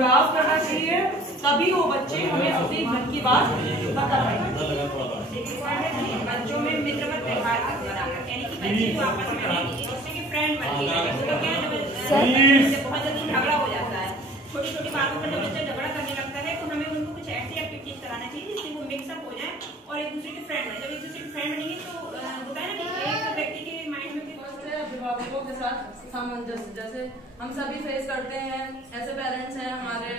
जुड़ाव करना चाहिए, तभी वो बच्चे हमें अपनी मन की बात बता पाएंगे। बच्चों में मित्रवत व्यवहार यानी कि बच्चे जो आपस में एक दूसरे के फ्रेंड बनते हैं, तो क्या है बहुत जल्दी झगड़ा हो जाता है, छोटी छोटी बातों पर जब बच्चा झगड़ा करने लगता है, तो हमें उनको कुछ ऐसी एक्टिविटीज कराना चाहिए जिससे वो मिक्सअप हो जाए और एक दूसरे के फ्रेंड बने। जब एक दूसरे के फ्रेंड बनेंगे तो होता है ना कि एक व्यक्ति के माइंड में अभिभावकों के साथ सामंजस्य, जैसे हम सभी फेस करते हैं, ऐसे पेरेंट्स हैं हमारे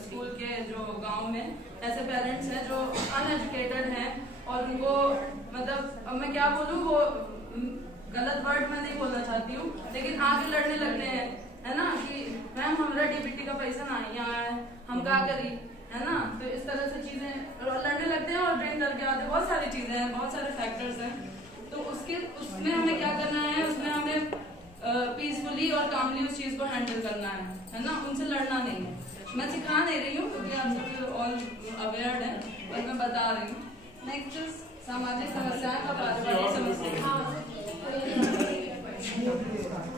स्कूल के जो गांव में, ऐसे पेरेंट्स हैं जो अनएजुकेटेड हैं और उनको मतलब अब मैं क्या बोलूँ, वो गलत वर्ड मैं नहीं बोलना चाहती हूँ, लेकिन आगे लड़ने लगते हैं, है ना, कि मैम हमारा डीबीटी का पैसा नहीं आया है, हम क्या करी, है ना। तो इस तरह से चीजें लड़ने लगते हैं और ड्रिंक करके आते हैं। बहुत सारी चीजें हैं, बहुत सारे फैक्टर्स हैं, तो उसमें हमें क्या करना है, उसमें हमें पीसफुली और कामली उस चीज को हैंडल करना है ना, उनसे लड़ना नहीं है। मैं सिखा नहीं रही हूँ क्योंकि आप सब ऑल अवेयर हैं, पर मैं बता रही हूँ। नेक्स्ट सामाजिक समस्याएं का पारिवारिक समस्या।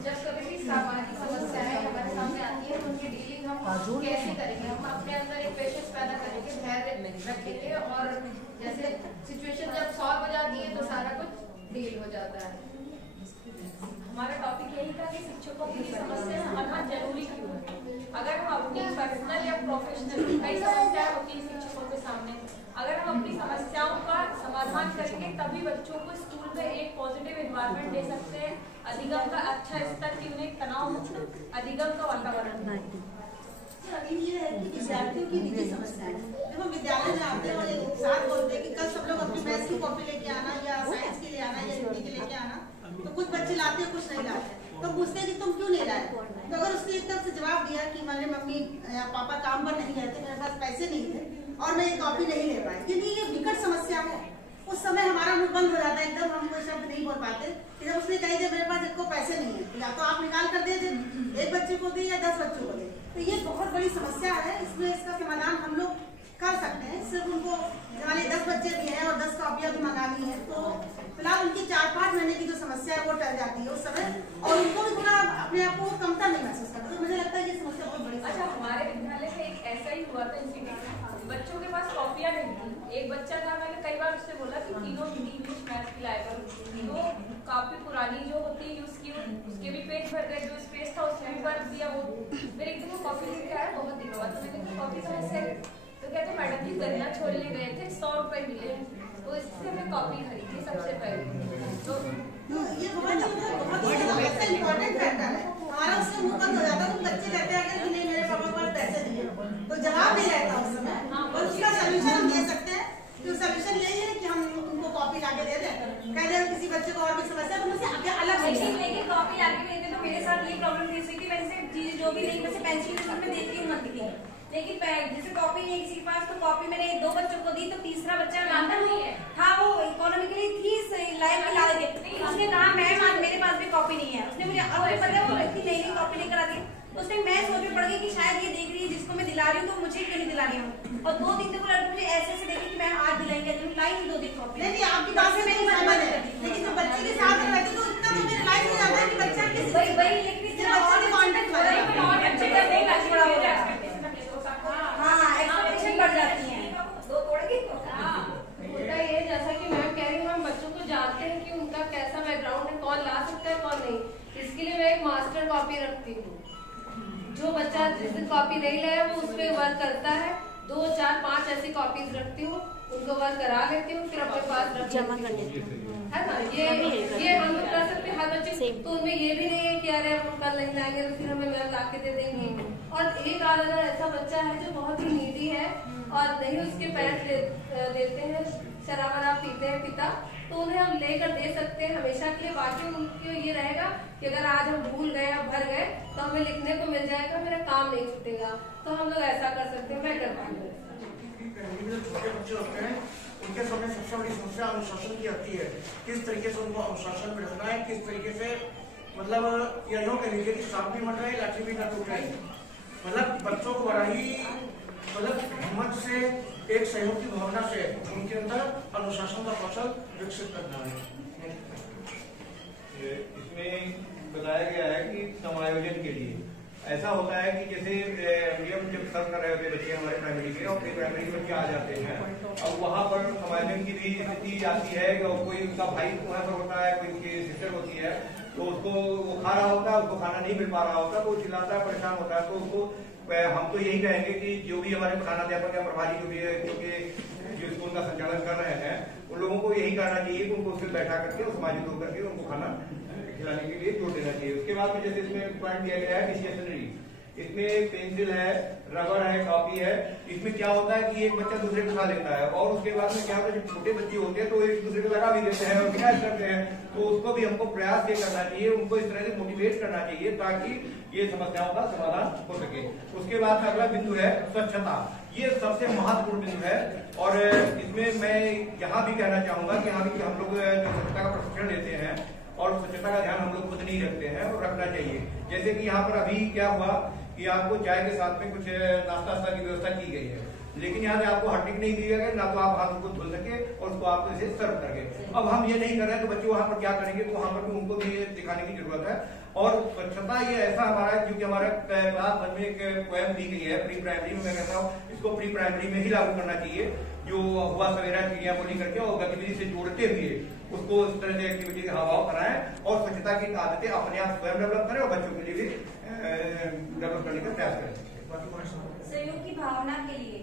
जब कभी भी सामाजिक समस्याएं हमारे सामने आती है तो उनकी डीलिंग हम कैसे करेंगे? हम अपने अंदर एक पेशेंस पैदा करेंगे, धैर्य रखेंगे, और जैसे सिचुएशन जब सॉल्व हो जाती है तो सारा कुछ डील हो जाता है। हमारा टॉपिक यही था कि शिक्षकों की समस्या हमारा जरूरी क्यों है। अगर हम अपनी पर्सनल या प्रोफेशनल कई समस्याएं होती है शिक्षकों के सामने, अगर हम अपनी समस्याओं का समाधान करेंगे तभी बच्चों को स्कूल में एक पॉजिटिव एनवायरनमेंट दे सकते हैं, अधिगम का अच्छा स्तर की उन्हें तनाव मुक्त अधिगम का वातावरण। अभी ये है कि विद्यार्थियों की निजी समस्याएं, जब हम विद्यालय में आते हैं और एक साथ बोलते हैं कि कल सब लोग अपनी मैथ्स की कॉपी लेके आना या साइंस के लिए आना या हिंदी के लेके आना, तो कुछ बच्चे लाते हैं कुछ नहीं लाते, तो पूछते हैं कि तुम क्यों नहीं लाए। तो अगर उसने एक तरफ से जवाब दिया कि मेरे मम्मी या पापा काम पर नहीं गए थे, मेरे पास पैसे नहीं थे और मैं ये कॉपी नहीं ले पाई, क्योंकि ये विकट समस्या है, उस समय हमारा मुंह बंद हो जाता है, एकदम हम कोई शब्द नहीं बोल पाते। जब उसने कही दे मेरे पास इसको पैसे नहीं है, या तो आप निकाल कर दे, एक बच्चे को दे या 10 बच्चों को दे, तो ये बहुत बड़ी समस्या है। इसमें इसका समाधान हम लोग कर सकते हैं। सिर्फ उनको हमारे 10 बच्चे भी हैं और 10 कॉपियां भी मंगानी है, तो फिलहाल उनकी 4-5 महीने की जो समस्या है वो टल जाती है उस समय, और उनको भी थोड़ा अपने आप को कमता नहीं महसूस करता। तो मुझे लगता है ये समस्या बहुत बड़ी। अच्छा, हमारे विद्यालय में एक ऐसा ही हुआ था इंसिडेंट, बच्चों के पास कॉपियां नहीं थी। एक बच्चा था, मैंने कई बार उससे बोला कि तीनों हिंदी इंग्लिश मैथ की लाया करो, तो काफी पुरानी जो होती है उसकी उसके भी पेज भर गए, जो स्पेस था उसमें भी भर दिया। वो फिर एक दिन वो कॉपी लेके आया बहुत दिनों बाद, तो मैंने कॉपी समस्या है, तो कहते मैडम जी गन्ना छोड़ने गए थे, 100 रुपए मिले, तो इससे हमें कॉपी खरीदी सबसे पहले। तो ये बहुत इम्पोर्टेंट फैक्टर है, हमारा उससे मुंह बंद हो जाता है। तो बच्चे कहते हैं कि नहीं मेरे पापा के पास पैसे नहीं है, तो जवाब नहीं रहता उस समय, और उसका सोल्यूशन हम दे सकते हैं। तो सोल्यूशन यही है कि हम उनको कॉपी लाके दे दें, कह दें किसी बच्चे को और भी समस्या है तो मुझसे आगे अलग लेकिन कॉपी लाके दे दें। तो मेरे साथ ये प्रॉब्लम फेस हुई थी, वैसे जो भी नहीं, वैसे पेंसिल में देती हूँ मत की, लेकिन जैसे कॉपी नहीं किसी के पास, तो कॉपी मैंने 2 बच्चों को दी, तो तीसरा बच्चा लाता नहीं है था, वो इकोनॉमिकली थी लाइफ में ला देते, उसने कहा मैम आज मेरे पास भी कॉपी नहीं है। उसने मुझे अब पता है वो व्यक्ति नई कॉपी लेकर आती है, उसने मैं सोच में पड़ गई कि शायद ये देख रही है जिसको मैं दिला रही हूँ, तो मुझे क्यों नहीं दिला रही हूँ। और 2 दिन तक लड़की मुझे ऐसे देखी कि मैम आज दिलाएंगे, लाई 2 दिन कॉपी। नहीं, आपकी बात से मेरी समझ है, लेकिन जब बच्चे के साथ रहते तो इतना तो मेरा लाइफ हो जाता है कि बच्चा किसी वही लेकिन और कांटेक्ट हो रहा है और अच्छे कर देगा, थोड़ा हो रहा है, हाँ एक्सपेक्टेशन बढ़ जाती है, 2 तोड़ेगी। होता ये जैसा कि मैम कह रही हूँ, हम बच्चों को जानते हैं कि उनका कैसा बैकग्राउंड है, कौन ला सकता है कौन नहीं। इसके लिए मैं एक मास्टर कॉपी रखती हूँ, जो बच्चा जिस दिन कॉपी नहीं लाया वो उस पर वर्क करता है, 2, 4, 5 ऐसी कॉपीज रखती हूँ, उनको वर्क करा लेती हूँ, फिर अपने पास जमा कर लेती हूँ, है ना। ये हम लोग कर सकते हैं हर बच्चे, तो उनमें ये भी नहीं है कि अरे हम कल नहीं लाएंगे तो फिर हमें मैम ला के दे देंगे। और एक आधा ऐसा बच्चा है जो बहुत ही नीडी है और नहीं उसके पेरेंट्स देते हैं, शराब वराब पीते हैं पिता, तो उन्हें हम लेकर दे सकते हैं हमेशा के लिए। बाकी उनको ये रहेगा कि अगर आज हम भूल गए या भर गए तो हमें लिखने को मिल जाएगा, मेरा काम नहीं छूटेगा, तो हम लोग ऐसा कर सकते हैं, मैं करता हूँ। छोटे बच्चे होते हैं उनके सामने सबसे बड़ी समस्या अनुशासन की आती है, किस तरीके से उनको अनुशासन में रखना है, किस तरीके से मतलब या यूँ कह लीजिए कि सांप भी मर रहे लाठी भी ना टूट रही, मतलब बच्चों को बड़ा ही मतलब हिम्मत से एक सहयोग की भावना से उनके अंदर अनुशासन का कौशल विकसित करना है। इसमें बताया गया है कि समायोजन के लिए ऐसा होता है कि जैसे हम जब सर्व कर रहे होते हैं बच्चे हमारे प्राइमरी के और प्री प्राइमरी के बच्चे आ जाते हैं, अब वहाँ पर समाजन की भी स्थिति आती है कि कोई उनका भाई वहाँ पर होता है, कोई उनकी सिस्टर होती है, तो उसको वो खा रहा होता है, उसको खाना नहीं मिल पा रहा होता, तो वो चिल्लाता है, परेशान होता है। तो उसको हम तो यही कहेंगे कि जो भी हमारे प्रधानाध्यापक या प्रभारी जो भी है, क्योंकि जो स्कूल का संचालन कर रहे हैं, उन लोगों को यही करना चाहिए कि उनको उससे बैठा करके और समाजिक होकर के उनको खाना खिलाने के लिए जोर देना चाहिए। उसके बाद में जैसे इसमें पॉइंट दिया गया है स्टेशनरी, इसमें पेंसिल है, रबर है, कॉपी है। इसमें क्या होता है कि एक बच्चा दूसरे को खा लेता है और उसके बाद में क्या होता है, जब छोटे बच्चे होते हैं तो एक दूसरे को लगा भी देते हैं और विनाश करते हैं। तो उसको भी हमको प्रयास ये करना चाहिए, उनको इस तरह से मोटिवेट करना चाहिए ताकि ये समस्याओं का समाधान हो सके। उसके बाद अगला बिंदु है स्वच्छता। ये सबसे महत्वपूर्ण बिंदु है और इसमें मैं यहाँ भी कहना चाहूंगा कि यहाँ भी हम लोग स्वच्छता का प्रशिक्षण लेते हैं और स्वच्छता का ध्यान हम लोग खुद नहीं रखते हैं और रखना चाहिए। जैसे कि यहाँ पर अभी क्या हुआ कि आपको चाय के साथ में कुछ नाश्ता की व्यवस्था की गई है, लेकिन यहाँ से आपको हटने नहीं दिया गया, ना तो आप हाथ को धुल सके और उसको आपको इसे सर्व करके। अब हम ये नहीं कर रहे हैं तो बच्चे वहां पर क्या करेंगे, तो वहां पर भी उनको भी ये दिखाने की जरूरत है। और स्वच्छता ये ऐसा हमारा, क्योंकि हमारा क्लास 1 में एक पोएम दी गई है प्री प्राइमरी में, मैं कहता हूँ इसको प्री प्राइमरी में ही लागू करना चाहिए। जो हुआ सवेरा चिड़िया बोली करके और गतिविधि से जोड़ते हुए उसको इस तरह से एक्टिविटी का हाव कराएं और स्वच्छता की आदतें अपने आप स्वयं डेवलप करें और बच्चों के लिए भी डेवलप करने का प्रयास करें। सहयोग की भावना के लिए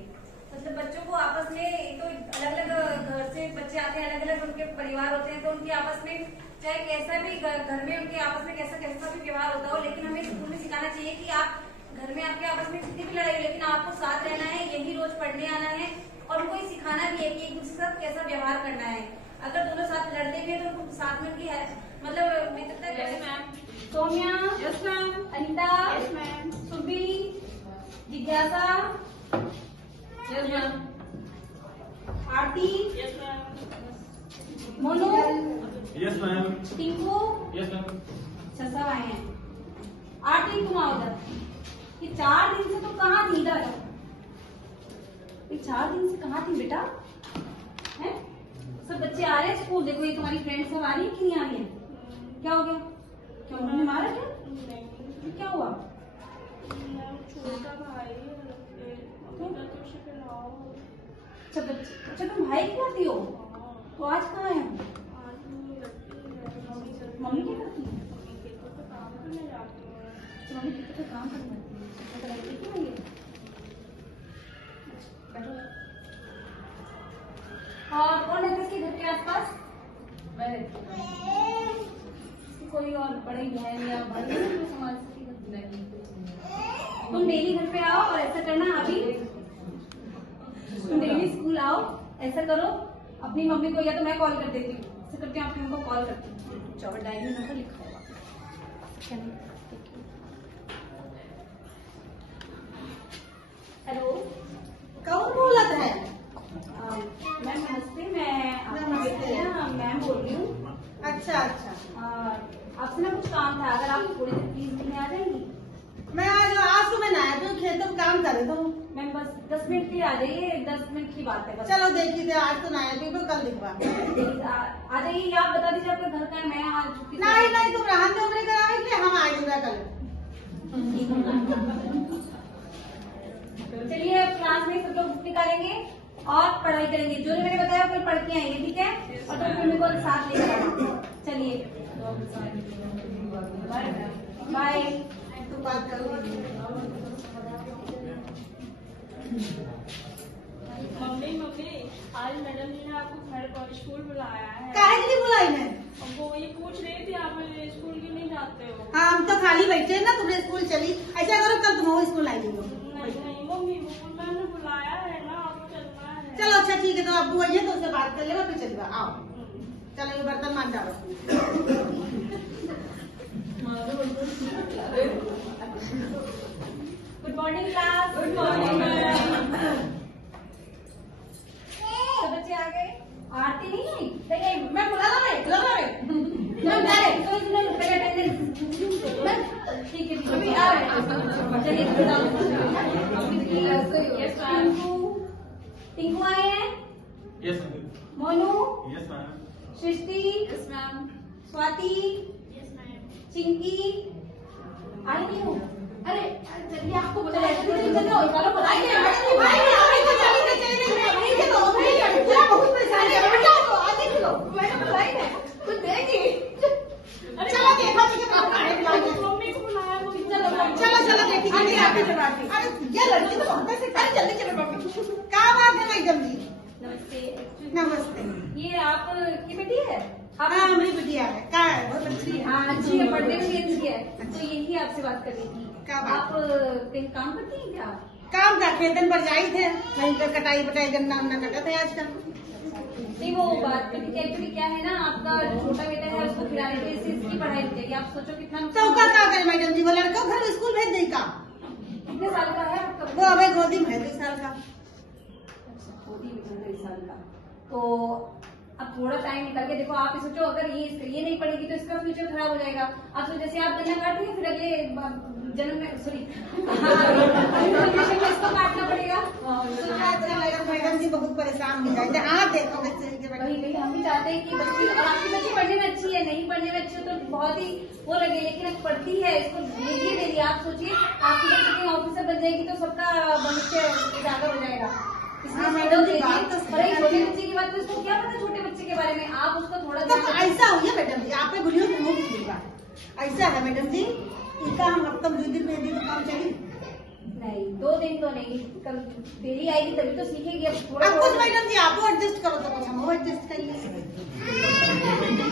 मतलब बच्चों को आपस में, एक तो अलग अलग घर से बच्चे आते हैं, अलग अलग उनके परिवार होते हैं, तो उनके आपस में चाहे कैसा भी घर में उनके आपस में कैसा भी व्यवहार होता हो, लेकिन हमें स्कूल में सिखाना चाहिए कि आप घर में आपके आपस में कितनी भी लड़ाई हो, लेकिन आपको साथ रहना है, यही रोज पढ़ने आना है और उनको ये सिखाना भी है कि एक दूसरे के साथ कैसा व्यवहार करना है। अगर दोनों साथ लड़ते भी है तो उनको साथ में उनकी है मतलब मित्रता कैसे। Somya, yes ma'am. Anita, yes ma'am. Subi, जिज्ञासा, yes ma'am. Aarti, yes ma'am. Monu, yes ma'am. Tinku, yes ma'am. अच्छा सब आए हैं। आरती तुम आओ उधर। ये 4 दिन से तो कहाँ थी इधर? ये 4 दिन से कहाँ थी बेटा? हैं? सब बच्चे आ रहे हैं स्कूल, देखो ये तुम्हारी फ्रेंड्स सब आ रही है कि नहीं आ रही है? क्या हो गया? क्या उन्होंने मारा क्या? क्या हुआ? छोटा भाई अच्छा तुम भाई खिलाती हो? तो आज कहाँ है? मम्मी क्या करती है? मम्मी खेतों पे काम करने जाती है। और कौन है इसके घर के आसपास? कोई और बड़ी बहन या भाई है समाज से? तुम डेली घर पे आओ और ऐसा करना, अभी तुम डेली स्कूल आओ, ऐसा करो अपनी मम्मी को, या तो मैं कॉल कर देती हूँ, ऐसा करके आपकी मम्मी को कॉल करती हूँ। चौबा डायरी नंबर लिखा होगा। हेलो, कौन बोलत है? मैम नमस्ते, मैं मैम बोल रही हूँ। अच्छा अच्छा, आपसे ना कुछ काम था, अगर आप थोड़ी देर प्लीज मिलने आ जाएंगी? मैं आज तो मैं नया तो खेतों में काम कर रही हूँ। मैम बस 10 मिनट के लिए आ जाइए, 10 मिनट की बात है बस। चलो देखिए थे, आज तो नया तो कल दिखवा आ जाइए, आप बता दीजिए आपका घर का है, मैं आज छुट्टी। नहीं तुम रहन दो, उम्र करावे हम आ जाएंगे कल। चलिए क्लास में सब लोग बुक निकालेंगे और पढ़ाई करेंगे, जो मैंने बताया कल पढ़ के आएंगे, ठीक है? और तो फिर मेरे को साथ लेकर आना। चलिए बाय। बात करो। मम्मी आज मैडम जी ने आपको घर पर स्कूल बुलाया है। काहे के लिए बुलाई मैं? वो ये पूछ रही थी आप स्कूल क्यों नहीं जाते हो? हाँ हम तो खाली बैठे हैं ना, तुमने स्कूल चली, ऐसा करो कल तुम स्कूल आएंगे। नहीं मम्मी, मैम ने बुलाया है ना, आपको चलना है। चलो अच्छा ठीक है, तो अब्बू आइए तो उससे बात कर लेगा, फिर चलेगा। आओ चलो, ये बर्तन मान जाओ। Good morning class. Good morning. सब बच्चे आ गए? आरती नहीं आई? देखिए मैं बुला रहा है, ठीक है अभी आ रहे हैं। चलिए टिंकू आए हैं? Yes ma'am. Monu? Yes ma'am. Srishti? Yes ma'am. Swati? Yes ma'am. Chinki? आई नहीं हो? अरे जल्दी आपको बुलाया चलो बुलाएंगे भाई बहुत परेशानी है बेटा तो आगे चलो मैंने बुलाएंगे कुछ देंगे चलो देखो मम्मी को बुलाया चलो देखिए अरे ये लड़की तो बहुत से जल्दी चलो मम्मी क्या बात है मैडम जी नमस्ते। नमस्ते। ये आपकी बेटी है? हाँ हमारी बिटिया है। क्या है? बहुत अच्छी है। हाँ अच्छी है, पढ़ने में भी अच्छी है। तो यही आपसे बात कर रही थी। क्या बात? आप कहीं काम करती हैं क्या? काम था, खेतन पर जाई थे, वहीं पे कटाई बटाई गन्ना उन्ना कटा थे आजकल। नहीं वो बात करनी चाहिए, एक्चुअली क्या है ना, आपका जो छोटा बेटा है उसको खिलाने के लिए इसकी पढ़ाई होती है। आप सोचो कितना तो क्या करे मैडम जी, वो लड़का घर स्कूल भेज देगा। कितने साल का है आपका? वो अभी गोदी में है 2 साल का। गोदी में 2 साल का। तो अब थोड़ा टाइम निकल के देखो, आप सोचो अगर ये नहीं पढ़ेगी तो इसका फ्यूचर खराब हो जाएगा। आप सोचो जैसे आप गन्ना काट रही हैं, फिर अगले जन्म में सॉरी इसको काटना पड़ेगा। मैडम जी बहुत परेशान हो जाए। हाँ देखो वही हम भी चाहते हैं कि बच्ची, और आपकी बच्ची पढ़ने में अच्छी है, नहीं पढ़ने में अच्छी हो तो बहुत ही वो लगे, लेकिन अब पढ़ती है, इसको भेजिए देंगे। आप सोचिए आपकी बच्ची कहीं ऑफिसर बन जाएगी तो सबका भविष्य उजागर हो जाएगा। छोटे बच्चे की बात तो उसको क्या पता छोटे बच्चे के बारे में, आप उसको थोड़ा तो ऐसा हो गया मैडम जी, आप बोलियो ऐसा है मैडम जी, इसका हम अब तक 2 दिन में यदि काम चलेगी नहीं, 2 दिन तो नहीं, कल डेली आएगी तभी तो सीखेगी। अब थोड़ा कुछ मैडम जी आप एडजस्ट करो तो कुछ हम एडजस्ट करेंगे।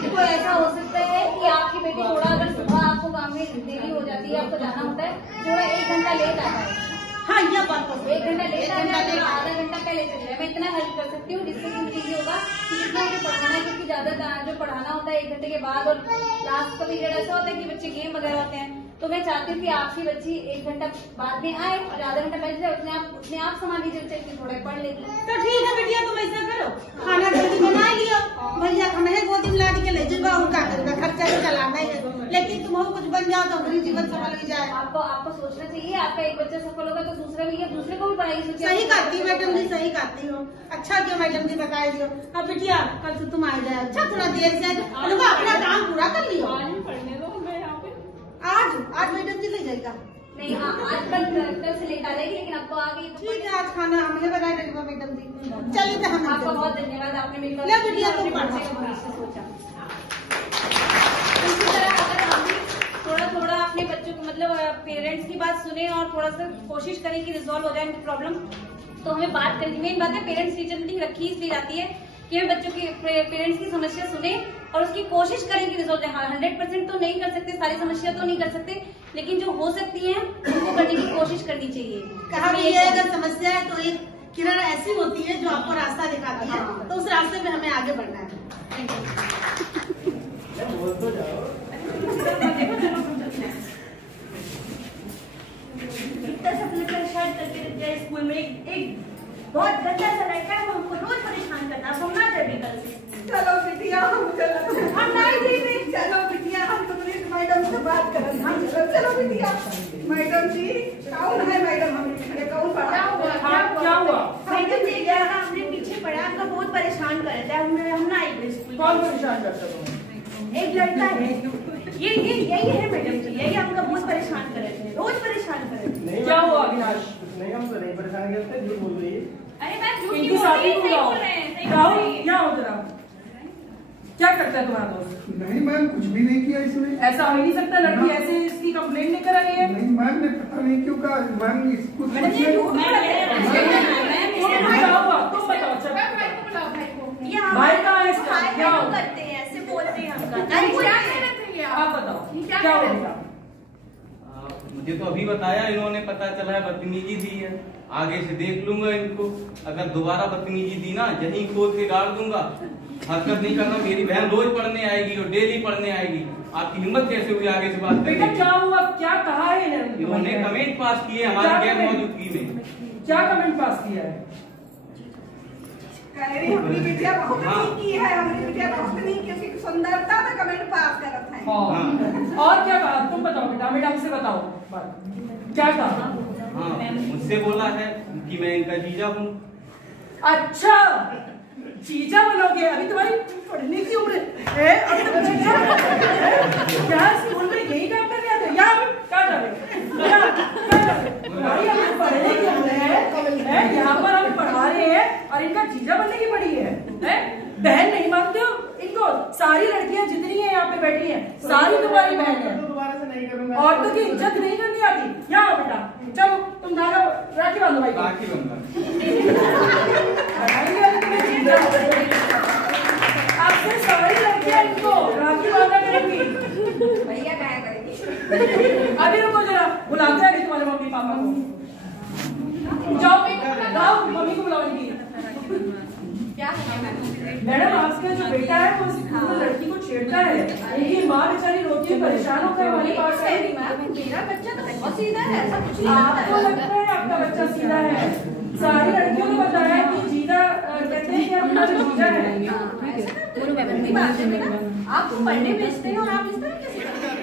तो ऐसा हो सकता है कि आपकी बेटी थोड़ा अगर सुबह आपको काम में देरी हो जाती है, आपको जाना होता है, थोड़ा 1 घंटा लेट आता है। हाँ ये बात तो 1 घंटा लेट आता है, आधा घंटा पहले चल रहा है। मैं इतना हेल्प कर सकती हूँ, डिस्कशन में ये होगा कि जितना मुझे पढ़ाना है, क्योंकि ज्यादा जो पढ़ाना होता है 1 घंटे के बाद, और लास्ट का पीरियड ऐसा होता है कि बच्चे गेम वगैरह होते हैं। तो मैं चाहती हूँ कि आपकी बच्ची 1 घंटा बाद में आए और आधा घंटा बैठ जाए, अपने आप संभाल लीजिए, बच्चे थोड़ा पढ़ लेगी। तो ठीक है बेटिया, तुम ऐसा करो, खाना जल्दी बना लियो, भैया हमें गोदी में लाद के ले जाएगा, उनका करेगा, खर्चा तो चलाना ही है, लेकिन तुम कुछ बन जाओ तो हमारी जीवन सफल हो जाए। आपको सोचना चाहिए, आपका एक बच्चा सफल होगा तो दूसरा भी है, दूसरे को भी पढ़ाई सोचिए। सही करती मैडम जी, सही करती हो, अच्छा क्यों मैडम जी बताए दियो। अब बेटिया कल से तुम आ जाए, अच्छा थोड़ा देर से अपना काम पूरा कर लियो। पढ़ने दो हमें यहाँ पे। आज मैडम जी ले जाएगा। नहीं आज कल से लेकर आएगी, लेकिन अब तो आ गई। ठीक है, आज खाना हमें बना देगा मैडम जी। चलिए तो हम आपका बहुत धन्यवाद, आपने मेरी बेटिया तुम भविष्य सोचा। इसी तरह अगर हम भी थोड़ा अपने बच्चों को, मतलब पेरेंट्स की बात सुने और थोड़ा सा कोशिश करें कि रिजॉल्व हो जाए इनकी प्रॉब्लम, तो हमें बात करनी, मेन बात है पेरेंट्स टीचर मीटिंग रखी इसलिए जाती है कि हम बच्चों की पेरेंट्स की समस्या सुने और उसकी कोशिश करें कि रिजॉल्व जाए। 100% तो नहीं कर सकते, सारी समस्या तो नहीं कर सकते, लेकिन जो हो सकती है उनको करने की कोशिश करनी चाहिए। कहा भी ये अगर समस्या है तो एक किरण ऐसी होती है जो आपको रास्ता दिखाती है, तो उस रास्ते में हमें आगे बढ़ना है। स्कूल में एक बहुत गंदा सा लड़का है, वो हमको रोज परेशान करता है, हम ना डरे कल से। चलो बिटिया हम नहीं दीदी, चलो बिटिया हम तुम्हारी मैडम से बात करें। चलो बिटिया मैडम जी कौन है मैडम, हम कौन पढ़ा क्या हुआ? मैडम जी हमने पीछे पड़ा, हमको बहुत परेशान कर रहा था, हम ना आए स्कूल। कौन परेशान करता है? एक लड़का है, यही है मैडम जी, यही हमको बहुत परेशान कर रहे थे, रोज परेशान कर रहे थे। क्या हुआ अविनाश? नहीं हम तो नहीं परेशान करते, झूठ बोल रही है। अरे मैं झूठ इनकी नहीं बोल शादी रही, को सही बुलाओ। बोल रहे हैं, सही राहुल, बोल रही हैं। क्या हो जरा? क्या करता है तुम्हारा दोस्त? नहीं मैम, कुछ भी नहीं किया इसने। ऐसा हो ही नहीं सकता, लड़की ऐसे इसकी कंप्लेंट लेकर आई है। नहीं मैम ने पता नहीं क्यों कहा, मैम इसको तुम बताओ, अच्छा भाई कहाँ है इसका? क्या हो? करते हैं ऐसे बोलते हैं हमका। आप बताओ क्या हो गया? मुझे तो अभी बताया इन्होंने, पता चला है बदतमीजी दी है। आगे से देख लूंगा इनको, अगर दोबारा बदतमीजी दी ना यहीं खोद के गाड़ दूंगा। हरकत नहीं करना, मेरी बहन रोज पढ़ने आएगी और डेली पढ़ने आएगी। आपकी हिम्मत कैसे हुई आगे से बात बेटा करने क्या हुआ, क्या कहा है इन्होंने? कमेंट पास किए हमारी गैर मौजूदगी में। क्या कमेंट पास किया है? हमारी बिटिया बहुत नहीं की है, हमारी बिटिया बहुत नहीं की, उसकी सुंदरता में कमेंट पास करत है। और क्या कहा तुम बताओ बेटा, मैडम से बताओ बात। क्या कहा? हाँ मुझसे बोला है कि मैं इनका जीजा हूँ। अच्छा जीजा बनोगे? अभी तुम्हारी पढ़ने की उम्र है, अभी तुम जीजा क्या स्कूल में यही काम करने आते? यहाँ क्या जा रहे? औरतों की इज्जत नहीं करनी आती। यहाँ आओ बेटा, चलो तुम धागा राखी बांधो भाई। राखी बंधा आपसे सवारी लड़कियां इनको राखी बांधा करेंगी। भैया क्या करेंगी? अभी रुको जरा, बुलाते हैं तुम्हारे मम्मी पापा को। जाओ मम्मी को बुलाओ इनकी। क्या मैडम आपका जो बेटा है वो स्कूल में लड़की को छेड़ता है, उनकी माँ बेचारी रोती है, परेशान होकर हमारे पास है। मेरा बच्चा तो बहुत सीधा है, ऐसा कुछ नहीं आपको लगता है आपका बच्चा सीधा है? सारी लड़कियों ने बताया कि जीजा कहते हैं कि अपना जो जीजा है। आपको पढ़ने भेजते हैं और आप इस तरह कैसे करते हैं?